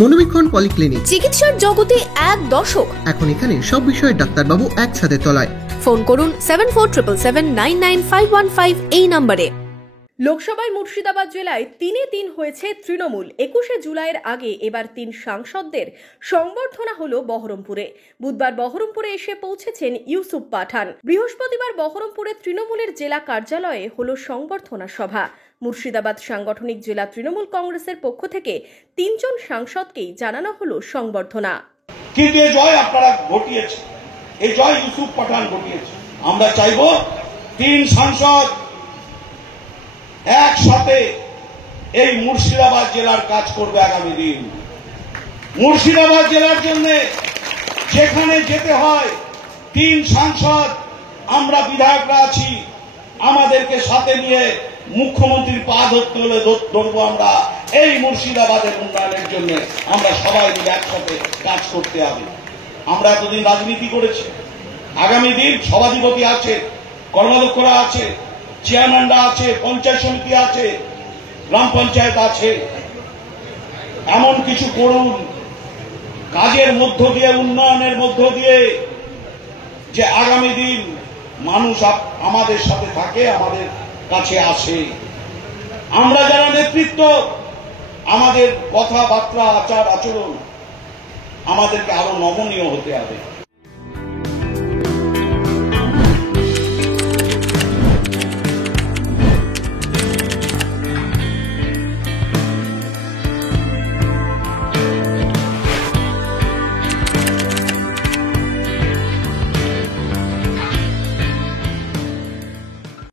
মনোবীক্ষণ polyclinic, চিকিৎসার জগতে এক দশক। এখন এখানে সব বিষয়ে ডাক্তারবাবু একসাথে তলায়। ফোন করুন 7477999515 এই নম্বরে। লোকসভায় মুর্শিদাবাদ জেলায় 3-3 হয়েছে তৃণমূল। 21শে জুলাইয়ের আগে এবার 3 সাংসদদের সংবর্ধনা হলো বহরমপুরে। বুধবার বহরমপুরে এসে পৌঁছেছেন ইউসুফ পাঠান। বৃহস্পতিবার বহরমপুরে তৃণমূলের জেলা কার্যালয়ে হলো সংবর্ধনা সভা। মুর্শিদাবাদ সাংগঠনিক জেলা তৃণমূল কংগ্রেসের পক্ষ থেকে 3 জন সাংসদকেই জানানো হলো সংবর্ধনা। কিন্তু এই জয় আপনারা ঘটিয়েছে, এই জয় ইউসুফ পাঠান ঘটিয়েছে। আমরা চাইব 3 সাংসদ একসাথে এই মুর্শিদাবাদ জেলার কাজ করবে আগামী দিন। মুর্শিদাবাদ জেলার জন্য যেখানে যেতে হয় 3 সাংসদ আমরা বিধায়করা আছি, আমাদেরকে সাথে নিয়ে মুখ্যমন্ত্রীর পা ধরতে হলে ধরবো। আমরা এই মুর্শিদাবাদের উন্নয়নের জন্য আমরা সবাই মিলে একসাথে কাজ করতে হবে। আমরা এতদিন রাজনীতি করেছি, আগামী দিন সভাধিপতি আছে, কর্মাধ্যক্ষরা আছে, চেয়ারম্যানরা আছে, পঞ্চায়েত সমিতি আছে, গ্রাম পঞ্চায়েত আছে। এমন কিছু করুন কাজের মধ্য দিয়ে, উন্নয়নের মধ্য দিয়ে, যে আগামী দিন মানুষ আমাদের সাথে থাকে, আমাদের কাছে আসে। আমরা যারা নেতৃত্ব, আমাদের কথাবার্তা, আচার আচরণ আমাদেরকে আরো নমনীয় হতে হবে।